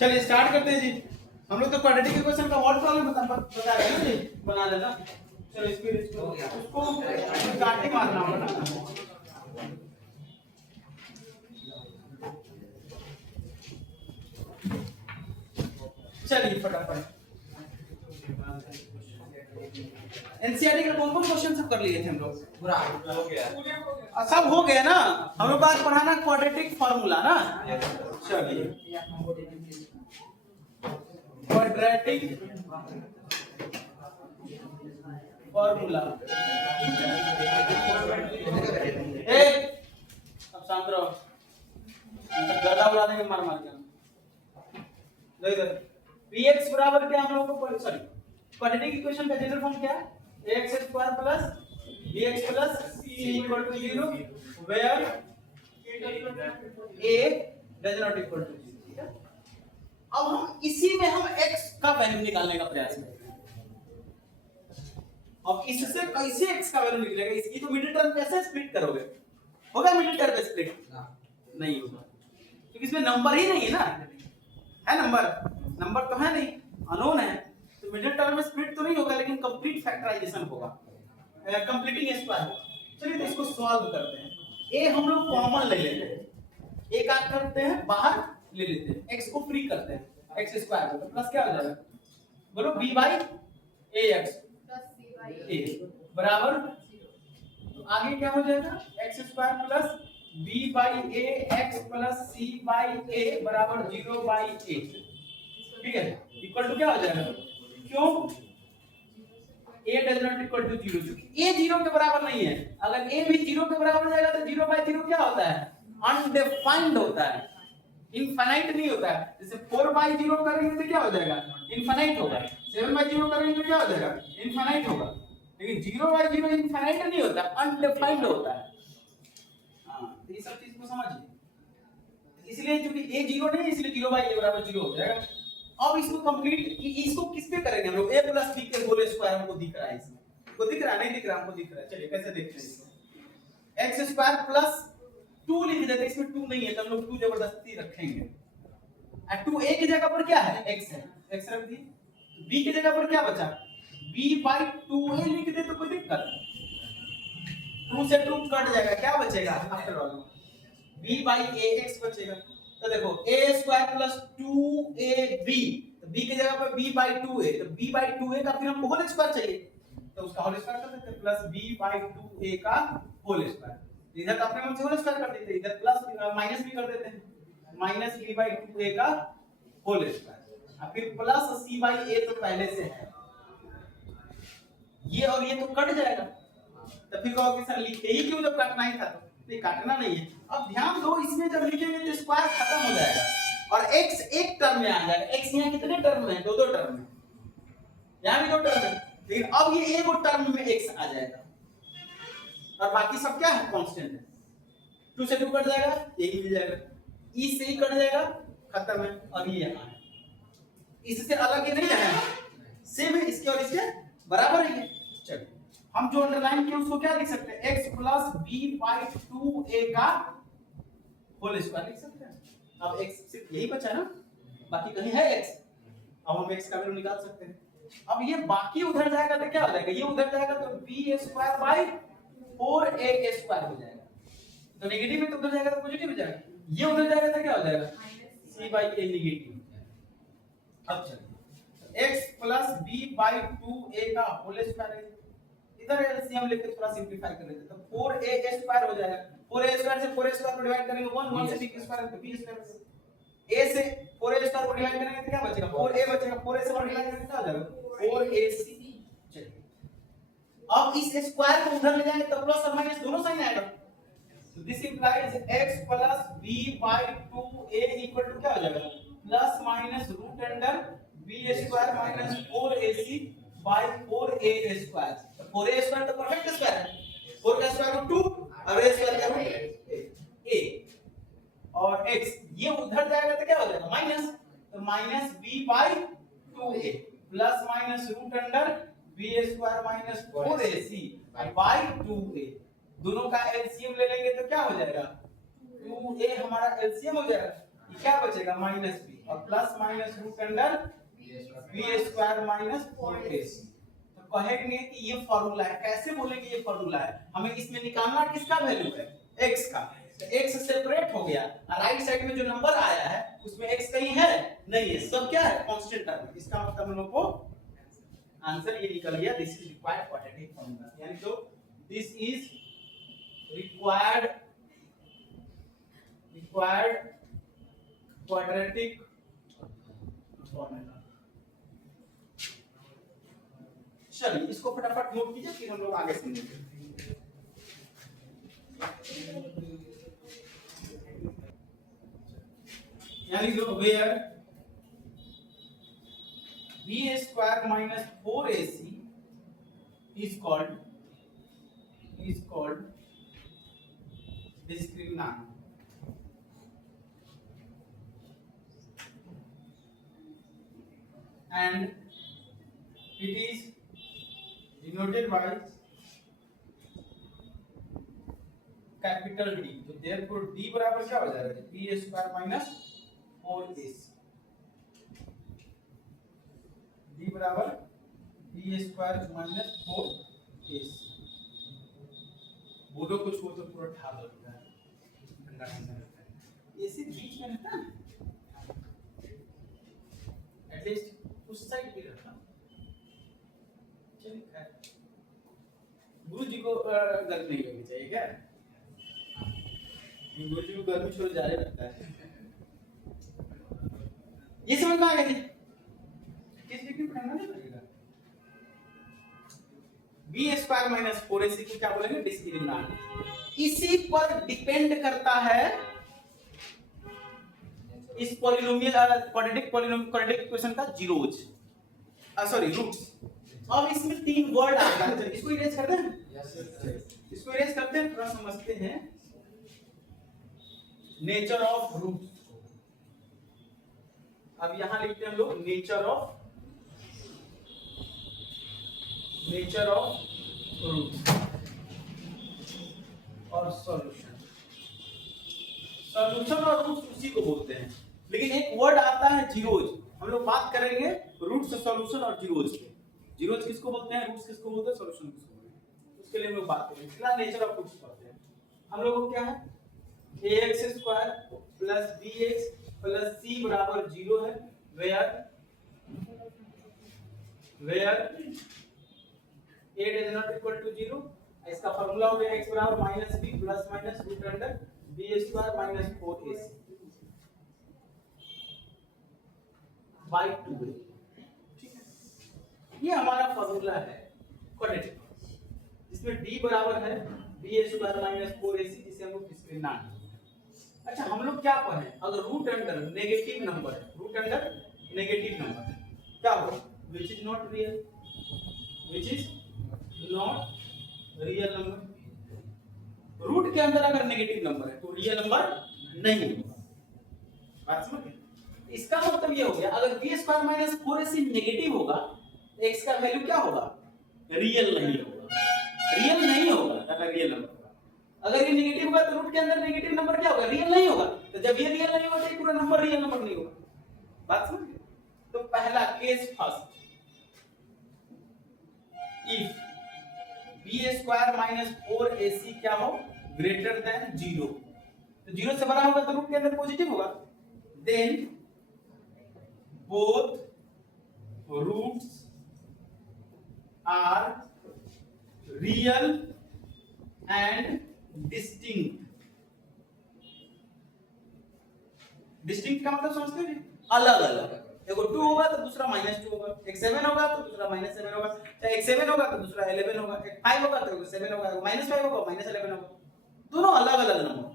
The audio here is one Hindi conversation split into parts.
चलिए स्टार्ट करते हैं जी। हम लोग तो क्वाड्रेटिक इक्वेशन का वर्ड प्रॉब्लम बता रहे हैं जी, बना लेना। चलो इसको काटे मारना होगा ना। चलिए फटाफट एनसीईआरटी का कौन कौन क्वेश्चन सब कर लिए थे हम लोग? पूरा हो गया, सब हो गया ना। हम लोग आज पढ़ाना क्वाड्रेटिक फार्मूला ना। चलिए क्वाड्रेटिक फार्मूला। अब शांत रहो, गदा उड़ा देंगे मार मार के। इधर px बराबर क्या हम लोगों को, सॉरी क्वाड्रेटिक इक्वेशन का जनरल फॉर्म क्या है? ax square plus bx plus c equal to 0 where a does not equal to 0। ठीक है, अब हम इसी में हम x का वैल्यू निकालने का प्रयास करते हैं। अब इससे कैसे x का वैल्यू निकलेगा? इसकी तो मिडिल टर्म कैसे स्प्लिट करोगे? होगा मिडिल टर्म पे स्प्लिट? नहीं होगा, क्योंकि इसमें नंबर ही नहीं है ना। है नंबर तो है नहीं, अननोन है, तो मिडिल टर्म में स्प्लिट तो नहीं होगा, लेकिन कंप्लीट फैक्टराइजेशन होगा, कंप्लीटिंग स्क्वायर होगा। चलिए तो इसको सॉल्व करते हैं। a हम लोग कॉमन ले लेते हैं, a का करते हैं बाहर ले लेते हैं, x को फ्री करते हैं, x स्क्वायर होगा प्लस क्या हो जाएगा? बोलो b बाई ax a बराबर, तो आगे क्या हो जाएगा? x square plus b by ax plus c by a बराबर 0 बाई a। ठीक है, इक्वल टू क्या हो जाएगा? क्यों? a does not equal to 0, क्योंकि a 0 के बराबर नहीं है। अगर a भी 0 के बराबर जाएगा तो 0 बाई 0 क्या होता है? अनडिफाइंड होता है, इनफाइनाइट नहीं होता है। जैसे 4 बाई 0 करेंगे तो क्या हो जाएगा? इनफाइनाइट होगा। 7 बाई 0 करेंगे तो क्या हो जाएगा? इनफाइनाइट होगा। लेकिन 0 बाई 0 इनफाइनाइट नहीं होता, अनडिफाइंड होता है। हां, तो ये सब चीज को समझिए। इसलिए क्योंकि a 0 नहीं है, इसलिए 0 बाई a बराबर 0 हो जाएगा। अब इसको कंप्लीट, इसको किस पे करेंगे हम लोग? a प्लस b के होल स्क्वायर हमको दिख रहा है, इसमें को दिख रहा है, नहीं दिख रहा हमको दिख रहा है। चलिए कैसे देखते हैं इसको। x स्क्वायर प्लस 2 लिख देते हैं, इसमें 2 नहीं है तो हम लोग 2 जबरदस्ती रखेंगे। और 2 a की जगह पर क्या है? x है, x रख दी। b की जगह पर क्या बचा? b बाई 2a लिख दे तो कोई दिक्कत? 2 से 2 कट जाएगा, क्या बचेगा after all? b by ax बचेगा। तो देखो a स्क्वायर प्लस 2ab, तो b की जगह पर b बाई 2a, तो b बाई 2a का फिर हमको होल स्क्वायर चाहिए, तो उसका होल स्क्वायर कर देते हैं, प्लस b बाई 2a का होल स्क्वायर। इधर अपने मन से होल स्क्वायर कर देते हैं, इधर प्लस माइनस भी कर देते हैं, माइनस b बाई 2a का होल स्क्वायर, और फिर प्लस c बाई a तो पहले से है, ये और ये तो कट जाएगा। तो फिर कहोगे सर लिखे ही क्यों जब काटना ही था? तो नहीं, काटना नहीं है। अब ध्यान दो, इसमें जब लिखेंगे तो स्क्वायर खत्म हो जाएगा और x एक टर्म में आ जाएगा। x यहाँ कितने टर्म में है? दो टर्म में, यहाँ भी 2 टर्म है, लेकिन अब ये एक टर्म में x आ जाएगा और बाकी सब क्या है? कांस्टेंट है। 2 से 2 कट जाएगा, यही मिल जाएगा, e से ही कट जाएगा, खत्म है। अब ये यहाँ है, इससे अलग ही नहीं है, सेम है, इसके और इसके बराबर ही है। चलिए हम जो अंडरलाइन किए उसको क्या लिख सकते हैं? x plus b by 2a का होल स्क्वायर लिख सकते हैं। अब x सिर्फ यही बचा ना, बाकी कहीं है x, अब हम x का वैल्यू निकाल सकते हैं। अब ये बाकी उधर जाएगा तो क्या हो जाएगा? ये उधर जाएगा तो b square by 4a square हो जाएगा, तो नेगेटिव में तो उधर जाएगा तो पॉजिटिव हो जाएगा, ये उधर जाएगा तो क्या हो जाएगा? c by a negative. अब चलिए x plus b by 2a का होल स्क्वायर है, इधर एलसीएम लेके थोड़ा सिंपलीफाई कर लेते हैं, तो 4a स्क्वायर हो जाएगा। 4a स्क्वायर से 4a स्क्वायर को डिवाइड करेंगे 1 से b स्क्वायर तो b स्क्वायर, a से 4a स्क्वायर को डिवाइड करेंगे तो क्या बचेगा? 4a बचेगा, 4a से मल्टीप्लाई करेंगे तो क्या हो जाएगा? 4ac। चलिए अब इस स्क्वायर को उधर ले जाएंगे तो प्लस और माइनस दोनों साइन आएगा, तो this implies x plus b by 2a equal to क्या हो जाएगा? Plus minus root under b square minus 4ac by 4a square. तो 4a स्क्वायर तो परफेक्ट स्क्वायर है, 4 का स्क्वायर रूट 2 और a स्क्वायर का रूट a, और x ये उधर जाएगा तो क्या हो जाएगा? माइनस, तो minus b by 2a plus minus root under b square minus 4ac by 2a, दोनों का एलसीएम ले लेंगे तो क्या हो जाएगा? 2a हमारा एलसीएम हो जाएगा, ये क्या बचेगा माइनस बी और plus minus root under B square minus 4ac। तो कहेंगे कि ये फॉर्मूला है। कैसे बोलेंगे ये फॉर्मूला है? हमें इसमें निकालना किसका वैल्यू है? x का। तो x सेपरेट हो गया और राइट साइड में जो नंबर आया है उसमें x कहीं है नहीं है, सब क्या है कांस्टेंट टर्म। इसका मतलब हम लोग को आंसर ये निकल गया, this is required quadratic formula. यानी तो this is required quadratic formula. चलिए इसको फटाफट नोट कीजिए, फिर हम लोग आगे समझेंगे। यानी जो where b square minus 4ac is called discriminant, and it is denoted by capital D। तो therefore D बराबर क्या हो जाएगा? b square minus 4ac। D बराबर b स्क्वायर माइनस 4ac। बोलो कुछ हो तो पूरा ठाल लगता है, ठंडा ठंडा लगता है। एसी बीच में रहता है, एटलीस्ट उस साइड पे रहता। चलिए खैर, गुरु जी को गर्मी नहीं होनी चाहिए क्या? गुरु जी को गर्मी छोड़ जाने लगता है। ये समझ में आ गया? किस डिग्री पे करना नहीं लगेगा। b स्क्वायर माइनस 4ac को क्या बोलेंगे? डिस्क्रिमिनेंट। इसी पर डिपेंड करता है इस पॉलिनोमियल क्वाड्रेटिक इक्वेशन का जीरोज, सॉरी रूट्स। अब इसमें तीन वर्ड आता है, इसको इरेज करते हैं। इसको इरेज करते हैं, थोड़ा समझते हैं नेचर ऑफ रूट्स। अब यहां लिखते हैं हम लोग नेचर ऑफ रूट्स और सॉल्यूशन और रूट्स उसी को बोलते हैं। लेकिन एक वर्ड आता है जीरोज। हम लोग बात करेंगे रूट्स, सॉल्यूशन और जीरोज के। जीरोज किसको बोलते हैं, रूट्स किसको बोलते हैं, सॉल्यूशन किसको बोलते हैं, उसके लिए हम लोग बात करेंगे। फिलहाल नेचर ऑफ रूट्स पढ़ते हैं। हम लोगों को क्या है? ax square plus bx plus c बराबर 0 है, where a is not equal to 0। इसका फार्मूला हो गया x बराबर minus b plus minus root under b square minus 4ac by 2। ठीक है, ये हमारा फार्मूला है क्वाड्रेटिक, जिसमें d बराबर है b स्क्वायर माइनस 4ac, जिसे हम लोग डिस्क्रिमिनेंट। अच्छा, हम लोग क्या पढ़े? अगर रूट अंडर नेगेटिव नंबर है, रूट अंडर नेगेटिव नंबर क्या होगा? which is not real number. रूट के अंदर अगर नेगेटिव नंबर है तो रियल नंबर नहीं होगा। बात समझ गए? इसका मतलब ये हो गया, अगर b square minus 4ac negative होगा तो x का वैल्यू क्या होगा? रियल नहीं होगा। रियल नहीं होगा अगर रियल नंबर होगा। अगर ये नेगेटिव होगा तो रूट के अंदर नेगेटिव नंबर क्या होगा? रियल नहीं होगा। तो जब ये रियल नहीं होगा तो पूरा नंबर रियल नंबर नहीं होगा। बात समझ गए? तो पहला case first, if b square minus 4ac क्या हो? Greater than 0। तो 0 से बड़ा होगा तो रूट के अंदर पॉजिटिव होगा। Then both roots are real and distinct. Distinct का मतलब समझते हैं? अलग अलग। देखो 2 होगा तो दूसरा -2 होगा, एक 7 होगा तो दूसरा -7 होगा, चाहे एक 7 होगा तो दूसरा 11 होगा, एक 5 होगा तो 7 होगा, -5 होगा -11 होगा। दोनों अलग अलग नंबर,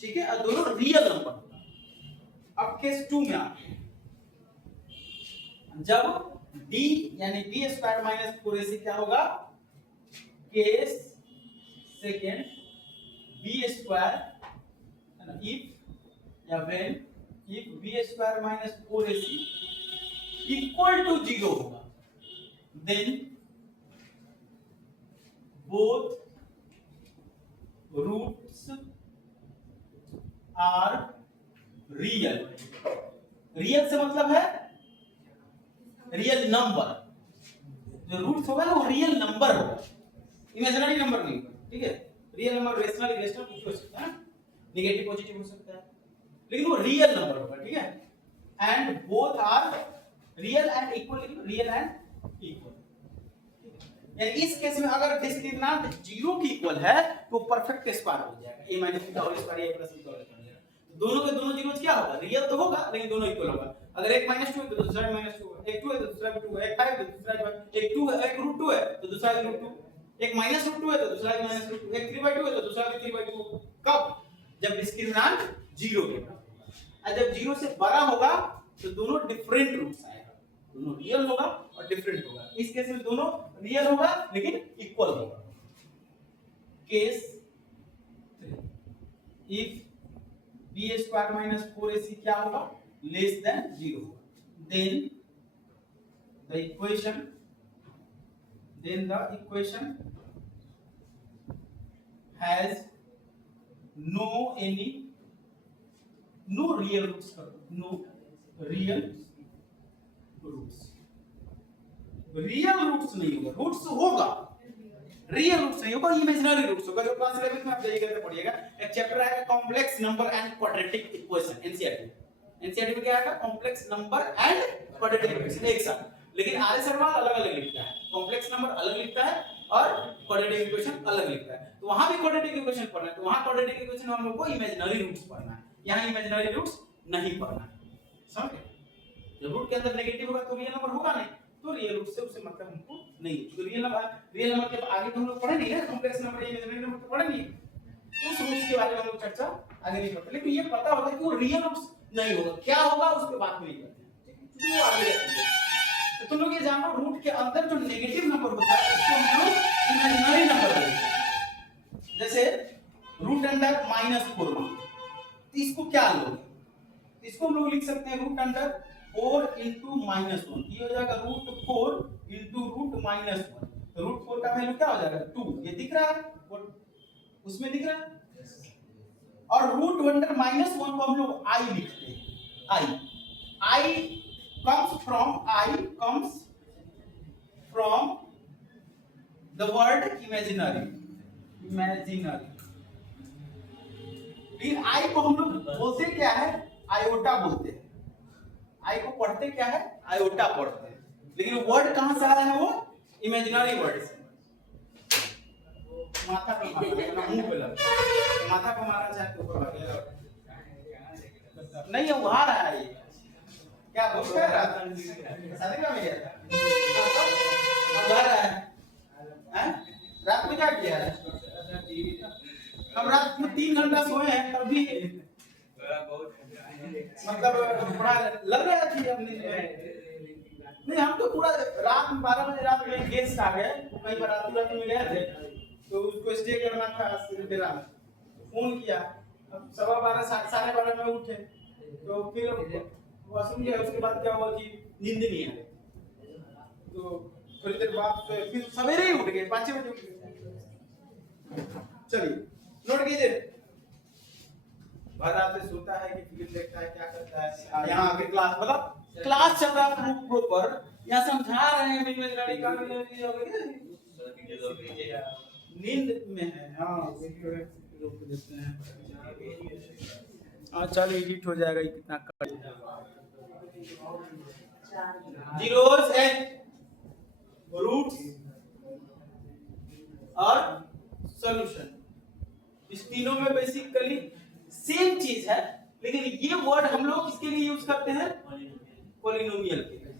ठीक है, और दोनों रियल नंबर। अब केस 2 में आते हैं, जब d यानी b स्क्वायर माइनस 4ac क्या होगा? Case second, b square if या when if b square minus 4ac equal to 0 होगा, then both roots are real. Real से मतलब है रियल नंबर। जो रूट्स होगा ना वो रियल नंबर होगा, इमेजिनरी नंबर नहीं होगा, ठीक है। रियल नंबर रेशनल इरेशनल कुछ हो सकता है, नेगेटिव पॉजिटिव हो सकता है, लेकिन वो रियल नंबर होगा, ठीक है। And both are real and equal, real and equal. यानी इस केस में अगर डिस्क्रिमिनेंट 0 की इक्वल है तो परफेक्ट स्क्वायर हो जाएगा, a - b का होल स्क्वायर या प्लस b का होल स्क्वायर। दोनों के दोनों जीरोस क्या होगा, रियल तो होगा लेकिन दोनों इक्वल होगा। अगर एक -2 है तो दूसरा भी -2 होगा, एक 2 है तो दूसरा भी 2 है, एक 5 है तो दूसरा भी 5, एक 2 है, एक √2 है तो दूसरा भी √2, एक -√2 है तो दूसरा भी -√2, एक 3/2 है तो दूसरा भी 3/2। कब? जब डिस्क्रिमिनेंट 0 के बराबर। और जब 0 से बड़ा होगा तो दोनों डिफरेंट रूट्स आएगा, दोनों रियल होगा और डिफरेंट होगा। इस केस में दोनों रियल होगा लेकिन इक्वल होगा। केस 3, इफ b² - 4ac क्या होगा, less than 0, then the equation has no real roots, no real roots। Real roots नहीं होगा, रूट्स होगा, रियल रूट्स नहीं होगा, इमेजिनरी रूट्स होगा। जो क्लास 11 में आप जाइएगा तो पढ़िएगा, एक चैप्टर है complex number and quadratic equation, NCERT में क्या है, complex number and quadratic equation एक साथ। लेकिन आर एस अग्रवाल अलग अलग लिखता है, कॉम्प्लेक्स नंबर अलग लिखता है और क्वाड्रेटिक इक्वेशन अलग लिखता है। तो वहां भी क्वाड्रेटिक इक्वेशन पढ़ना है, तो वहां क्वाड्रेटिक इक्वेशन में हम लोग को इमेजिनरी रूट्स पढ़ना है, यहां इमेजिनरी रूट्स नहीं पढ़ना है, समझ गए। जब रूट के अंदर नेगेटिव होगा तो रियल नंबर होगा नहीं, तो रियल रूट से उससे मतलब हमको नहीं। तो रियल नंबर के आगे तो हम लोग पढ़े नहीं है, कॉम्प्लेक्स नंबर या इमेजिनरी नंबर तो पढ़े नहीं, तो उस रूट्स के बारे में हम लोग चर्चा आगे नहीं करते। लेकिन ये पता होता है कि वो रियल रूट्स नहीं होगा, क्या होगा उसके बात में नहीं करते हैं, ठीक है, वो आगे रहती है। तो तुम लोग ये जानो, रूट के अंदर जो नेगेटिव नंबर होता है उसको हम लोग इमेजिनरी नंबर बोलते हैं। जैसे रूट अंडर -4, तो इसको क्या लोगे, इसको हम लोग लिख सकते हैं रूट अंडर 4 into -1, ये हो जाएगा √4 into √-1। तो √4 का वैल्यू क्या हो जाएगा 2, ये दिख रहा है, वो उसमें दिख रहा है। और रूट अंडर -1 को हम लोग i लिखते हैं, i comes from the word imaginary। लेकिन i को हम लोग बोलते क्या है, आयोटा बोलते हैं, आई को पढ़ते क्या है, आयोटा पढ़ते हैं, लेकिन वर्ड कहां से आया है, वो इमेजिनरी वर्ड से। माथा पे मारना, मुंह पे लगा, माथा पे मारना चाहे तो ऊपर लगे नहीं, ये उड़ा रहा है, ये क्या बोल रहा है, शादी में गया था, उड़ा रहा है, हैं? रात में क्या किया है, हम रात में 3 घंटा सोए हैं तब भी मतलब थोड़ा लग रहा है कि हमने नहीं, हम तो पूरा रात में 12 बजे रात में गेस्ट आ गए, कहीं बाराती रात में गए थे तो उसको स्टे करना था डेरा में, फोन किया, अब 12:15 साढ़े 12 में उठे, तो फिर वॉशरूम गया, उसके बाद क्या हुआ कि नींद नहीं आई, तो थोड़ी देर बाद फिर सवेरे ही उठ गए, 5 बजे उठ गए। चलिए नोट कीजिए, भर रात से सोता है कि फिल्म देखता है, क्या करता है, यहाँ आके क्लास मतलब क्लास चल रहा है प्रॉपर, यहाँ समझा रहे हैं इमेजिनरी का नींद में है। हाँ रोक देते हैं, हाँ चल एडिट हो जाएगा, ये कितना कर जीरोस एंड रूट्स और सॉल्यूशन, इस तीनों में बेसिकली सेम चीज है, लेकिन ये वर्ड हम लोग किसके लिए यूज करते हैं, पॉलिनोमियल के लिए,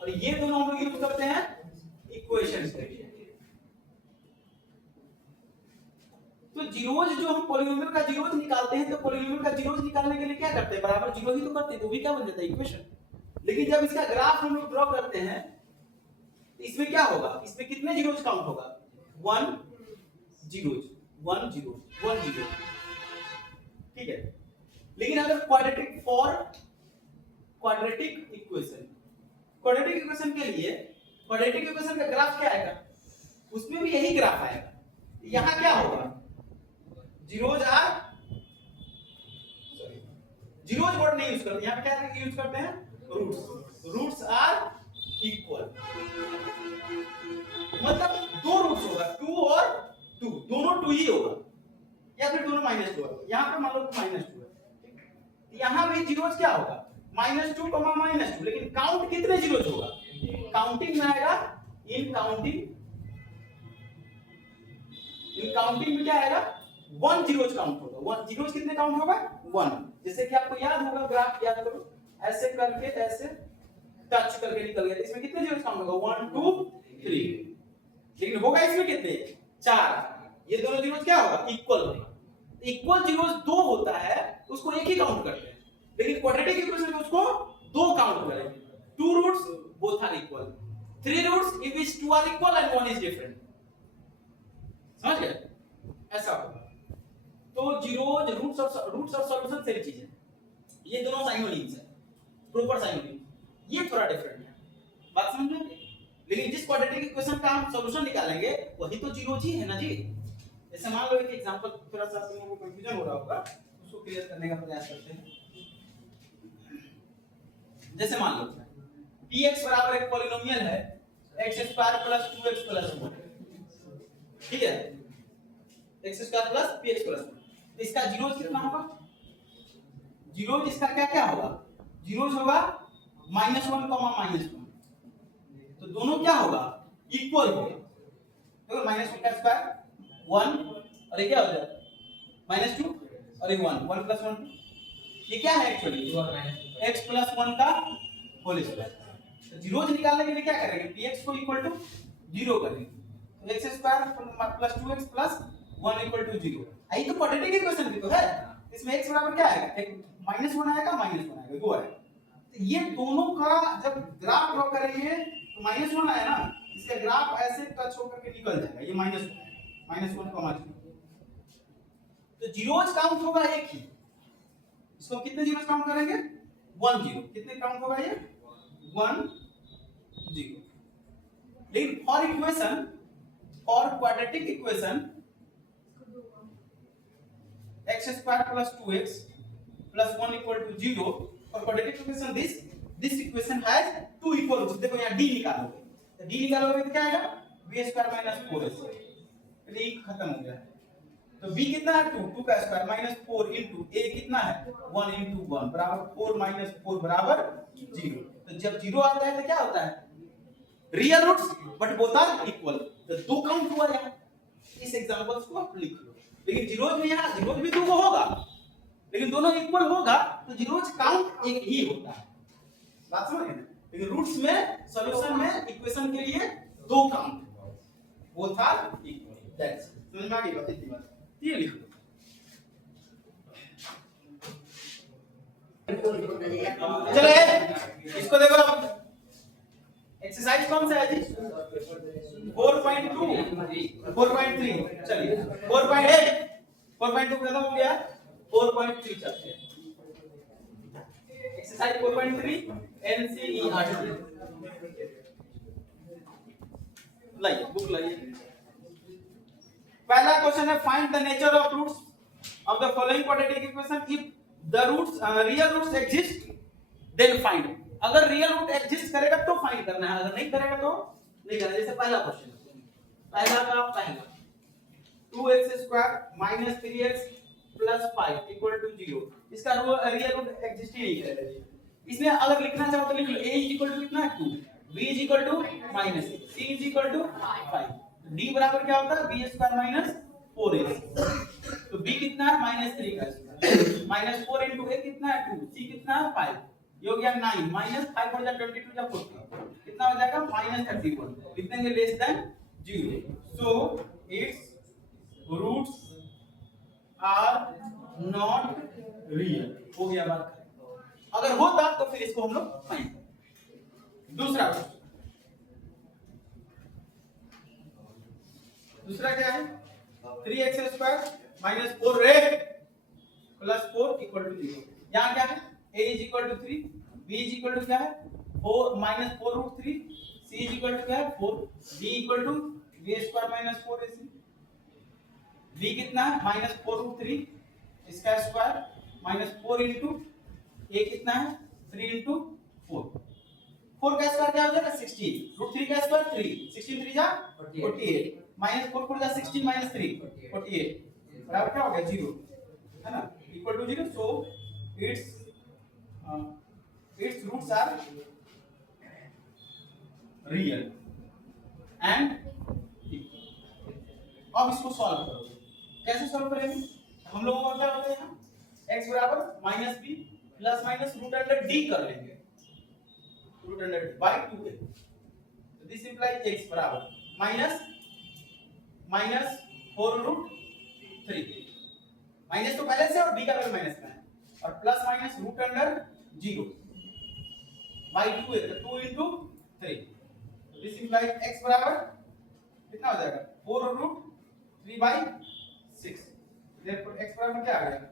और ये दोनों हम लोग यूज करते हैं इक्वेशन के लिए। तो जीरोज जो हम पॉलिनोमियल का जीरोज निकालते हैं, तो पॉलिनोमियल का जीरोज निकालने के लिए क्या करते हैं, बराबर जीरो ही तो करते हैं, तो भी क्या बन जाता है इक्वेशन। लेकिन जब इसका ग्राफ हम लोग ड्रॉ करते हैं तो इसमें क्या होगा, इसमें कितने जीरोज काउंट होगा, 1 जीरोज, 1 जीरो, 1 जीरो, ठीक है। लेकिन अगर क्वाड्रेटिक इक्वेशन के लिए क्वाड्रेटिक इक्वेशन का ग्राफ क्या आएगा, उसमें भी यही ग्राफ आएगा। यहाँ क्या होगा, जीरोज आर जीरोज वर्ड नहीं यूज करते, यहाँ पे क्या यूज करते हैं, रूट्स। रूट्स आर इक्वल, मतलब दो रूट्स होगा, 2 और 2, दोनों 2 ही होगा, या फिर दोनों -2 होगा। यहाँ पे मान लो -2 है, ठीक, यहाँ भी जीरोज क्या होगा, -2, -2, लेकिन काउंट कितने जीरोज होगा, काउंटिंग में आएगा, इन काउंटिंग में क्या आएगा, 1 जीरोज काउंट होगा। 1 जीरोज कितने काउंट होगा, 1। जैसे कि आपको याद होगा, ग्राफ याद करो, ऐसे करके ऐसे टच करके निकल गया, इसमें कितने जीरोज काउंट होगा, 1 2 3, लेकिन होगा इसमें कितने, 4। ये दोनों जीरोज क्या होगा, इक्वल होगा। इक्वल जीरोज 2 होता है, उसको एक ही काउंट करते हैं, लेकिन क्वाड्रेटिक इक्वेशन में उसको 2 काउंट करेंगे। 2 roots both are equal, 3 roots in which 2 are equal and 1 is different. समझ गए, ऐसा होगा। तो जीरोज, रूट्स और सॉल्यूशन सेम चीज है, ये दोनों साइनोनिम्स है, प्रॉपर साइनोनिम, ये थोड़ा डिफरेंट है, बात समझ में। लेकिन जिस क्वाड्रेटिक इक्वेशन का हम सॉल्यूशन निकालेंगे वही तो जीरोज ही है ना जी। जैसे मान लो एक एग्जांपल, थोड़ा सा तुम लोगों को कंफ्यूजन हो रहा होगा, उसको क्लियर करने का प्रयास करते हैं। जैसे मान लो px बराबर एक पॉलिनोमियल है, x² + 2x + 1, ठीक है, x² + px + 1, तो इसका जीरोज कितना होगा, जीरोज इसका क्या क्या होगा, जीरोज होगा -1, -1, तो दोनों क्या होगा, इक्वल होगा। देखो -1 का स्क्वायर 1, और ये क्या हो जाएगा -2, और ये 1, 1 + 1, ये क्या है एक्चुअली, x + 1 का होल स्क्वायर। तो जीरोज निकालने के लिए क्या करेंगे, px को इक्वल टू 0 करेंगे, तो x² + 2x + 1 = 0। आई तो क्वाड्रेटिक इक्वेशन भी तो है, इसमें x बराबर क्या आएगा, एक -1 आएगा, -1 आएगा, 2 आएगा। तो ये दोनों का जब ग्राफ ड्रॉ करेंगे तो -1 आया ना, इसका ग्राफ ऐसे टच होकर के निकल जाएगा, ये -1, तो जीरोज काउंट होगा एक ही, इसको कितने जीरोज काउंट करेंगे, 1 0, कितने काउंट होगा ये, 1 0। लेकिन for quadratic equation x² + 2x + 1 = 0, for quadratic equation this equation has 2 equal roots। देखो यहाँ d निकालोगे, तो d निकालोगे तो क्या आएगा, b² - 4ac, तो ये खत्म हो गया। तो b कितना है, 2 का स्क्वायर -4 * a कितना है, 1 * 1 बराबर 4 - 4 बराबर 0। तो जब 0 आता है तो क्या होता है, real roots but both are equal, तो 2 काउंट हुआ यहाँ। इस एग्जांपल्स को आप लिख लो, लेकिन जीरोज में यहाँ जीरोज भी 2 होगा, लेकिन दोनों इक्वल होगा तो जीरोज काउंट एक ही होता है, बात समझ गए। लेकिन रूट्स में, सॉल्यूशन में, इक्वेशन के लिए 2 count, both are equal, that's समझ में आ गई बात, इतनी बात, ये लिख लो। चलो इसको देखो, एक्सरसाइज कौन सा है जी, 4.2 4.3, चलिए 4.8 4.2 खत्म हो गया, 4.3 चलते हैं। एक्सरसाइज 4.3 NCERT, लाइए बुक लाइए। पहला क्वेश्चन है, find the nature of roots of the following quadratic equation if the roots real roots exist then find. अगर रियल रूट एग्जिस्ट करेगा तो फाइंड करना है, अगर नहीं करेगा तो नहीं करना। जैसे पहला क्वेश्चन, पहला का पहला 2x² - 3x + 5 = 0, इसका रियल रूट एग्जिस्ट ही नहीं करेगा। इसमें अगर लिखना चाहो तो लिख लो, a = कितना है 2, b = -6, c = 5, d बराबर क्या होता है, b² - 4ac, तो b कितना है, -3 का स्क्वायर, -4 * a कितना है 2, c कितना है 5, ये हो गया 9, -5 हो जाएगा 22 या 40, कितना हो जाएगा -31, लिख देंगे less than 0। So it's roots are not real, हो गया बात। अगर होता तो फिर इसको हम लोग फाइंड। दूसरा क्या है, 3x² - 4a + 4 = 0। यहाँ क्या है, a = 3, b क्या है 4 -4√3, c क्या है 4, d b² - 4ac, b कितना है -4√3 इसका स्क्वायर -4 * ए कितना है 3 into 4 4 का स्क्वायर क्या हो जाएगा 16 रूट 3 का स्क्वायर 3 16 3 जा 48 माइनस 4 4 जा 16 माइनस 3 48 बराबर क्या हो गया 0 है ना equal to 0 so its roots are real and अब इसको सॉल्व करोगे कैसे सॉल्व करेंगे हम लोगों को क्या होता है यहाँ x बराबर minus B plus minus root under D कर लेंगे root under D by 2a तो दिस इंप्लाइज x बराबर माइनस 4 रूट 3 माइनस तो पहले से और डी का वैल्यू माइनस में है और plus minus root under 0 by 2a तो 2 into 3 दिस इंप्लाइज x बराबर कितना हो जाएगा 4 रूट 3 by 6 therefore x बराबर क्या आ गया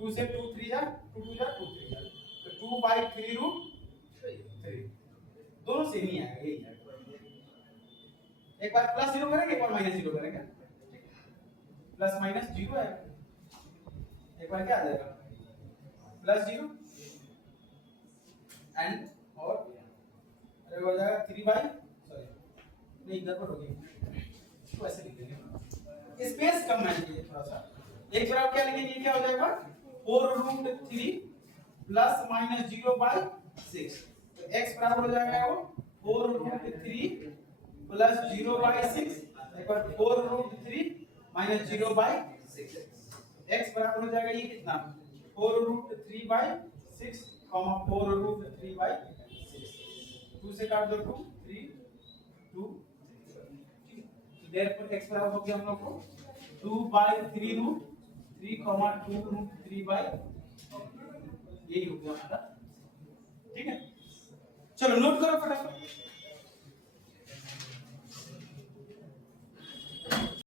2 से 2 3 जा 2 2 जा 2 3 जा तो 2 by 3 रूट 3 दोनों सेम ही आएगा यही है एक बार प्लस 0 करेंगे एक बार माइनस 0 करेंगे प्लस माइनस 0 है एक बार क्या आ जाएगा प्लस 0 एंड और अरे हो जाएगा 3 by सॉरी नहीं गड़बड़ हो गई इसको ऐसे लिख देंगे स्पेस कम है ये थोड़ा सा एक बराबर क्या लिखेंगे ये क्या हो जाएगा 4 रूट 3 प्लस माइनस 0 बाय 6 तो x बराबर हो जाएगा वो 4 रूट 3 प्लस 0 बाय 6 एक बार 4 रूट 3 माइनस 0 बाय 6 x बराबर हो जाएगा ये कितना 4 रूट 3 बाय 6 4 रूट 3 बाय 6 2 से काट दो 2 3 2 therefore x बराबर हो गया हम लोग को 2 by 3 root 3 2 root 3 by यही हो गया हमारा ठीक है चलो नोट करो फटाफट